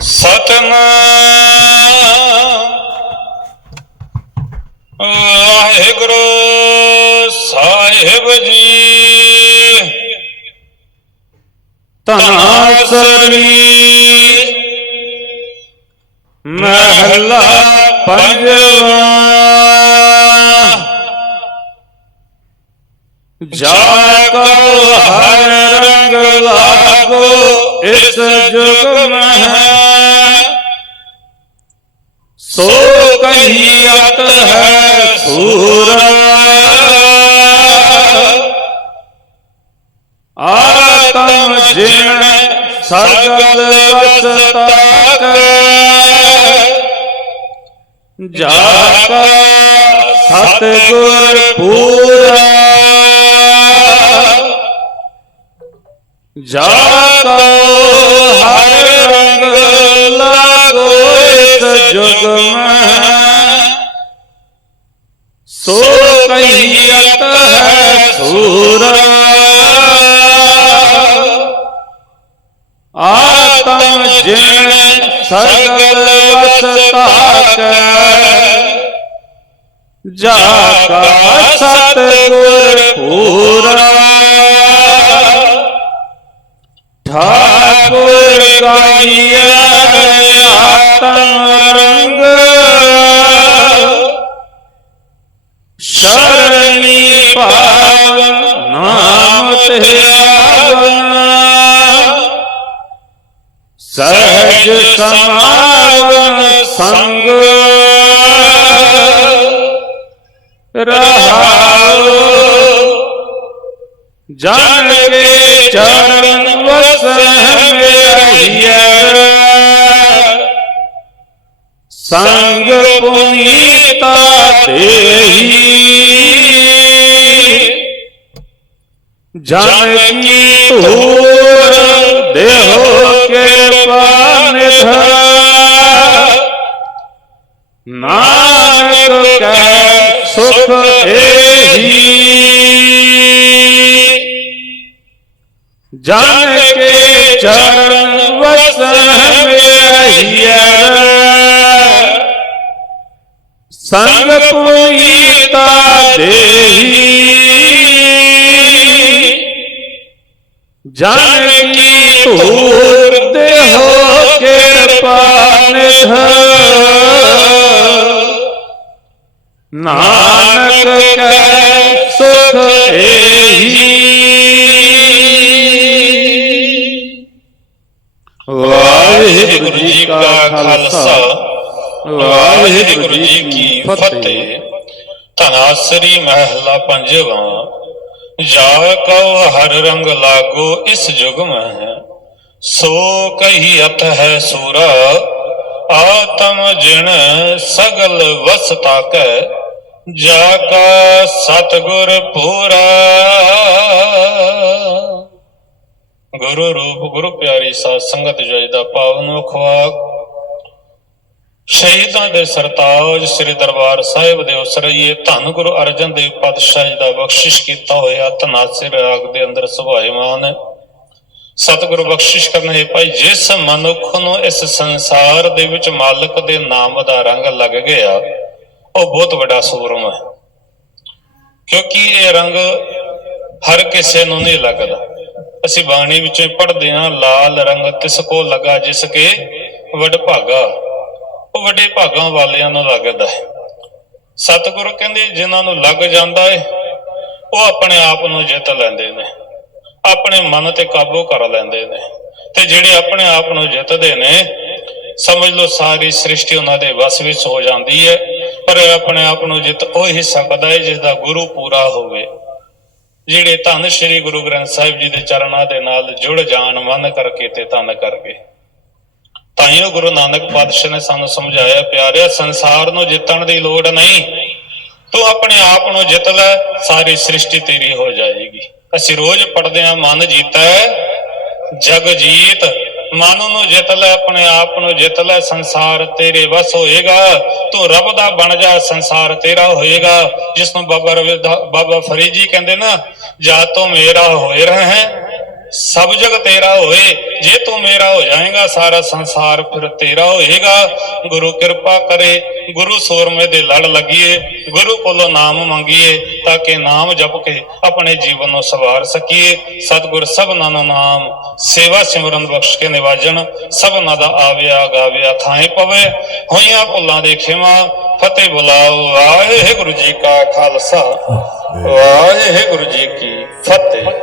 ਸਤਨਾਮ। ਵਾਹਿਗੁਰੂ ਸਾਹਿਬ ਜੀ। ਧਨਾਸਰੀ ਮਹਲਾ ਪੰਜਵਾ। ਜਾ ਕੋ ਹਰ ਰੰਗ ਲਾਗੋ ਇਸ ਜੁਗ ਮਹਿ ਸੋ ਕਹੀਅਤ ਹੈ ਸੂਰਾ ਆਤਮ ਜਿਨ ਸਗਲ ਵਸਤਾ ਜਾ ਕਾ ਸਤ ਪੂਰਾ। ਜਾ ਕਾ ਹਰ ਰੰਗ ਲਾਗੋ ਇਸ ਜੁਗ ਮਹਿ ਸੋ ਕਹੀਅਤ ਹੈ ਸੂਰਾ ਆਤਮ ਜਿਨ ਸਗਲ ਵਸਤਾ ਕੈ ਜਾ ਕਾ ਸਤ ਗੁਰ ਪੂਰਾ। ਠਾਕੁਰ ਗਾਈਐ। ਸ਼ਰਣੀ ਪਾਵਨ ਨਾਮ ਤੇ ਆਵਨ ਸਹਿਜ ਸਮਾਵਨ ਸੰਗ। ਰਹਾਉ। ਜਨ ਕੇ ਚਰਨ ਸੰਗ ਪੁਨੀਤਾ ਦੇਹੀ ਜਨ ਕੀ ਧੂਰ ਦੇਹੋ ਕੇ ਨਿਧ ਨਾਨਕ ਕੈ ਸੁਖ ਏਹੀ। ਜਨ ਕੇ ਚਰਨ ਸੰਗ ਪੁਨੀਤਾ ਦੇਹੀ ਜਨ ਕੀ ਧੂਰ ਦੇਹੋ ਕਿਰਪਾ ਨਿਧ ਨਾਨਕ ਕੈ ਸੁਖ ਵਾਹਿਗੁਰੂ ਜੀ ਕੀ ਫਤਿਹ। ਧਨਾਸਰੀ ਮਹਿਲਾ ਪੰਜਵਾਂ। ਜਾ ਕਉ ਹਰ ਰੰਗ ਲਾਗੋ ਇਸ ਜੁਗ ਮਹਿ। ਸੋ ਕਹੀ ਅਤ ਹੈ ਸੂਰਾ। ਆਤਮ ਜਿਣ ਸਗਲ ਵਸਤਾ ਕੈ ਜਾ ਕਾ ਸਤਗੁਰ ਪੂਰਾ। ਗੁਰੂ ਰੂਪ ਗੁਰੂ ਪਿਆਰੀ ਸਾਧ ਸੰਗਤ ਜੁਜ ਦਾ ਪਾਵਨ ਖਵਾਕ ਸ਼ਹੀਦਾਂ ਦੇ ਸਰਤਾਜ ਸ੍ਰੀ ਦਰਬਾਰ ਸਾਹਿਬ ਦੇ ਉਸਰਈਏ ਧੰਨ ਗੁਰੂ ਅਰਜਨ ਦੇਵ ਪਾਤਸ਼ਾਹ ਜੀ ਦਾ ਬਖਸ਼ਿਸ਼ ਕੀਤਾ ਹੋਇਆ ਤਨਾਸਿਰ ਰਾਗ ਦੇ ਅੰਦਰ ਸੁਭਾਇਮਾਨ ਹੈ। ਸਤਿਗੁਰੂ ਬਖਸ਼ਿਸ਼ ਕਰਨ ਭਾਈ, ਜਿਸ ਮਨੁੱਖ ਨੂੰ ਇਸ ਸੰਸਾਰ ਦੇ ਵਿੱਚ ਮਾਲਕ ਦੇ ਨਾਮ ਦਾ ਰੰਗ ਲੱਗ ਗਿਆ, ਉਹ ਬਹੁਤ ਵੱਡਾ ਸੂਰਮ ਹੈ। ਕਿਉਂਕਿ ਇਹ ਰੰਗ ਹਰ ਕਿਸੇ ਨੂੰ ਨਹੀਂ ਲੱਗਦਾ। ਅਸੀਂ ਬਾਣੀ ਵਿੱਚ ਪੜ੍ਹਦੇ ਹਾਂ, ਲਾਲ ਰੰਗ ਤਿਸ ਕੋ ਲਗਾ ਜਿਸ ਕੇ ਵਡਭਾਗਾ ਉਹ ਵੱਡੇ ਭਾਗਾਂ ਵਾਲਿਆਂ ਨੂੰ ਲੱਗਦਾ ਹੈ। ਸਤਿਗੁਰੂ ਕਹਿੰਦੇ, ਜਿਨ੍ਹਾਂ ਨੂੰ ਲੱਗ ਜਾਂਦਾ ਹੈ ਉਹ ਆਪਣੇ ਆਪ ਨੂੰ ਜਿੱਤ ਲੈਂਦੇ ਨੇ। ਆਪਣੇ ਮਨ ਤੇ ਕਾਬੂ ਕਰ ਲੈਂਦੇ ਨੇ। ਤੇ ਜਿਹੜੇ ਆਪਣੇ ਆਪ ਨੂੰ ਜਿੱਤਦੇ ਨੇ, ਸਮਝ ਲਓ ਸਾਰੀ ਸ੍ਰਿਸ਼ਟੀ ਉਹਨਾਂ ਦੇ ਵਸ ਵਿੱਚ ਹੋ ਜਾਂਦੀ ਹੈ ਪਰ ਆਪਣੇ ਆਪ ਨੂੰ ਜਿੱਤ ਉਹ ਹੀ ਸਕਦਾ ਹੈ ਜਿਸ ਦਾ ਗੁਰੂ ਪੂਰਾ ਹੋਵੇ। ਜਿਹੜੇ ਧੰਨ ਸ਼੍ਰੀ ਗੁਰੂ ਗ੍ਰੰਥ ਸਾਹਿਬ ਜੀ ਦੇ ਚਰਨਾਂ ਦੇ ਨਾਲ ਜੁੜ ਜਾਣ, ਮਨ ਕਰਕੇ ਤੇ ਤਨ ਕਰਕੇ। ਤਾਈਓ ਗੁਰੂ ਨਾਨਕ ਪਾਤਸ਼ਾਹ ਨੇ ਸਾਨੂੰ ਸਮਝਾਇਆ, ਪਿਆਰਿਆ, ਸੰਸਾਰ ਨੂੰ ਜਿੱਤਣ ਦੀ ਲੋੜ ਨਹੀਂ। ਤੂੰ ਆਪਣੇ ਆਪ ਨੂੰ ਜਿੱਤ ਲੈ, ਸਾਰੀ ਸ੍ਰਿਸ਼ਟੀ ਤੇਰੀ ਹੋ ਜਾਏਗੀ। ਅਸੀਂ ਰੋਜ਼ ਪੜਦੇ ਹਾਂ, ਮਨ ਜੀਤਾ ਜਗ ਜੀਤ। ਮਨ ਨੂੰ ਜਿੱਤ ਲੈ, ਆਪਣੇ ਆਪ ਨੂੰ ਜਿੱਤ ਲੈ, ਸੰਸਾਰ ਤੇਰੇ ਵਸ ਹੋਏਗਾ। ਤੂੰ ਰੱਬ ਦਾ ਬਣ ਜਾ, ਸੰਸਾਰ ਤੇਰਾ ਹੋਏਗਾ। ਜਿਸ ਨੂੰ ਬਾਬਾ ਰਵਿਦਾ ਬਾਬਾ ਫਰੀਦ ਜੀ ਕਹਿੰਦੇ ਨਾ, ਜਾ ਤੂੰ ਮੇਰਾ ਹੋਏ ਰਹੇ ਸਭ ਜਗ ਤੇਰਾ ਹੋਏ ਜੇ ਤੂੰ ਮੇਰਾ ਹੋ ਜਾਏਗਾ ਸਾਰਾ ਸੰਸਾਰ ਫਿਰ ਤੇਰਾ ਹੋਏਗਾ। ਗੁਰੂ ਕਿਰਪਾ ਕਰੇ ਗੁਰੂ ਸੋਰਮੇ ਦੇ ਲੜ ਲੱਗੀਏ ਗੁਰੂ ਕੋਲੋਂ ਨਾਮ ਮੰਗੀਏ ਤਾਂ ਕਿ ਨਾਮ ਜਪ ਕੇ ਆਪਣੇ ਜੀਵਨ ਨੂੰ ਸਵਾਰ ਸਕੀਏ। ਸਤਿਗੁਰ ਸਭਨਾਂ ਨੂੰ ਨਾਮ ਸੇਵਾ ਸਿਮਰਨ ਬਖਸ਼ ਕੇ ਨਿਵਾਜਣ ਸਭਨਾਂ ਦਾ ਆਵਿਆ ਗਾਵਿਆ ਥਾਂ ਪਵੇ। ਹੋਈਆਂ ਭੁੱਲਾਂ ਦੇ ਖਿਮਾ ਫਤਿਹ ਬੁਲਾਓ। ਵਾਹਿਗੁਰੂ ਜੀ ਕਾ ਖਾਲਸਾ ਵਾਹਿਗੁਰੂ ਜੀ ਕੀ ਫਤਿਹ।